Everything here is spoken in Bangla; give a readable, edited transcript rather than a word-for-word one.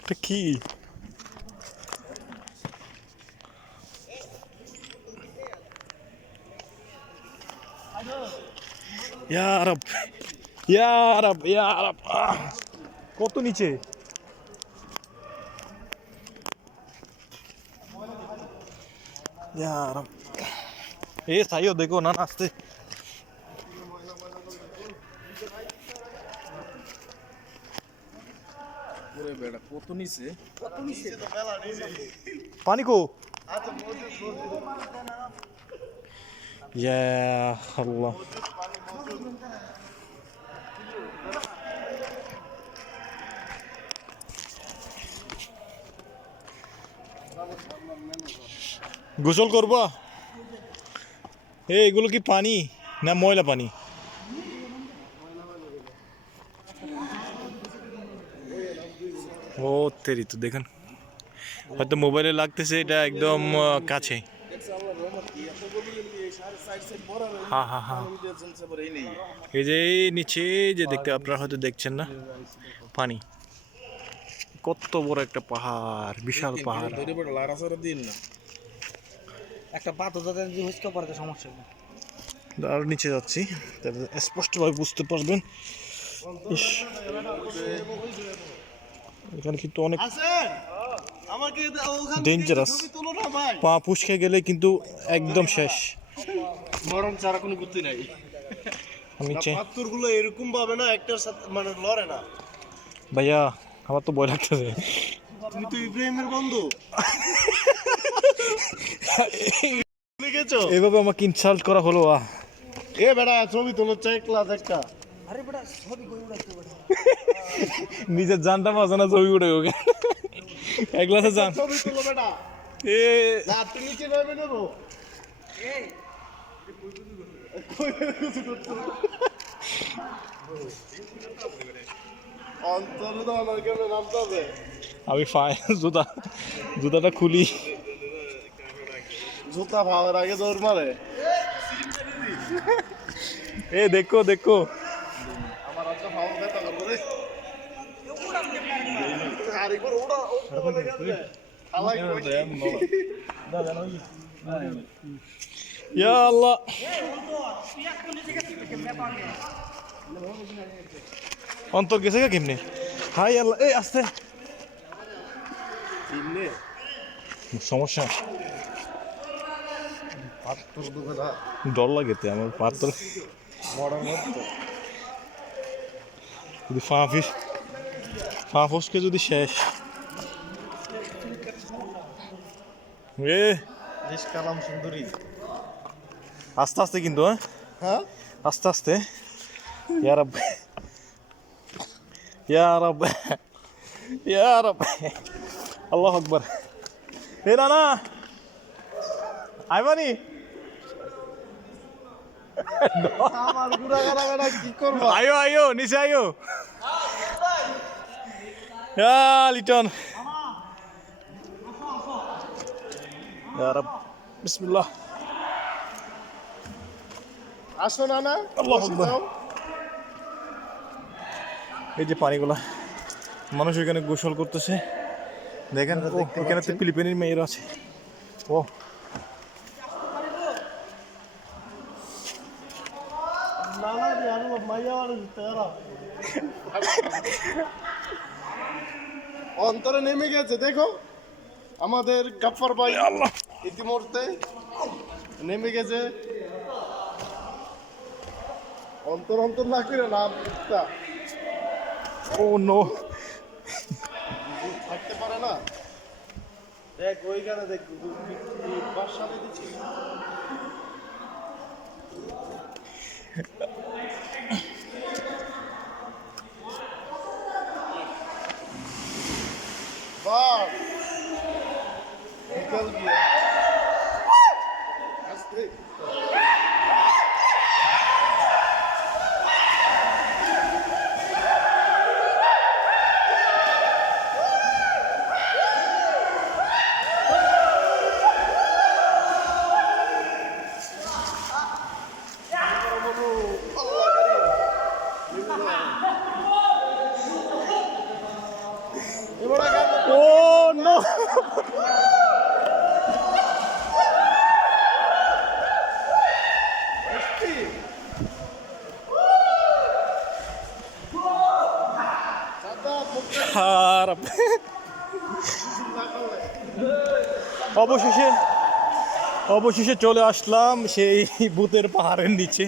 এটা কি? ইয়া রব, ইয়া রব, ইয়া রব। কত নিচে! ইয়া রব। এ সাইও দেখো না আসতে। কত নিচে? পানি কো? ইয়া আল্লাহ। গোসল করবা? এগুলো কি পানি না ময়লা পানি? ও তেরি, তো দেখেন হয়তো মোবাইলে লাগতেছে, এটা একদম কাছে। হ্যাঁ হ্যাঁ হ্যাঁ, এই যে নিচে যে দেখতে, আপনারা হয়তো দেখছেন না, পানি। কত বড় একটা পাহাড়, বিশাল পাহাড়। একটা পাথর যাতে হুচকা পড়ে সমস্যা নেই। আরো নিচে যাচ্ছি, তাহলে স্পষ্টভাবে বুঝতে পারবেন। ইস, এখানে কিন্তু অনেক ডেঞ্জারাস। পা পুষকে গেলে কিন্তু একদম শেষ। মরণ ছাড়া কোনো গতি নাই। আমি পাথরগুলো এরকম ভাবে না একটার সাথে মানে লড়ে না। ভাইয়া, আমার তো ভয় লাগতেছে। তুমি তো ইব্রাহিমের বন্ধু। এভাবে আমাকে ইনসাল্ট করা হলো। এ বেটা ছবি তোলো, চাই ক্লাস একটা। আরে বেটা ছবি কই উড়াইতে বেটা। নিজের জানটা বাঁচা না, ছবি উঠে ওকে এক গ্লাসে জান। ছবি তোলো বেটা। এ না তুই নিচে নামে নেবো। এই অন্তরে তো আমার কেন নামতে হবে। আমি জুতাটা খুলি। জুতা ভাঙার আগে দৌড় মারে। এ দেখো দেখো, আমার হাতটা ভাঙা ব্যথা করবো রে। আরেকবার ওড়া ওড়া গেছে। আলাই কই। ইয়া আল্লাহ। অন্তর গেছে গা কেমনে? হাই আল্লাহ, এই আস্তে। সমস্যা, পাথর দুবে না। ডর লাগেতে আমার পাথর। মরার মতো। যদি ফা ফসকে যদি শেষ। এ দেশ কালাম সুন্দরী। আস্তে আস্তে কিন্তু, হ্যাঁ আস্তে আস্তে। ইয়া রাব, ইয়া রাব, ইয়া রাব, আল্লাহু আকবার। এ নানা আইবানি। আমার গুড়া গাড়া গাড়া কি করবো? আয়ো আয়ো, নিচে আয়ো। ইয়া লিটন, ইয়া রাব, বিসমিল্লাহ। আসো না না। আল্লাহু আকবার। এই যে পানিগুলা, মানুষ এখানে গোসল করতেছে। দেখেন, ও এখানে তো ফিলিপিনের মেয়েরা আছে। ও না না রে আরো মাইয়া আর তেরা। অন্তরে নেমে গেছে দেখো আমাদের গাফফার ভাই। আল্লাহ, ইতিমধ্যে নেমে গেছে। অন্তর অন্তর না করে নাম কুত্তা ও নো। থাকতে পারে না। দেখ ওইখানে দেখ বাসাতে দিচ্ছি। বাস निकल गया। आस्ते ও নো খারাপ অবশেষে অবশেষে চলে আসলাম সেই ভূতের পাহাড়ের নিচে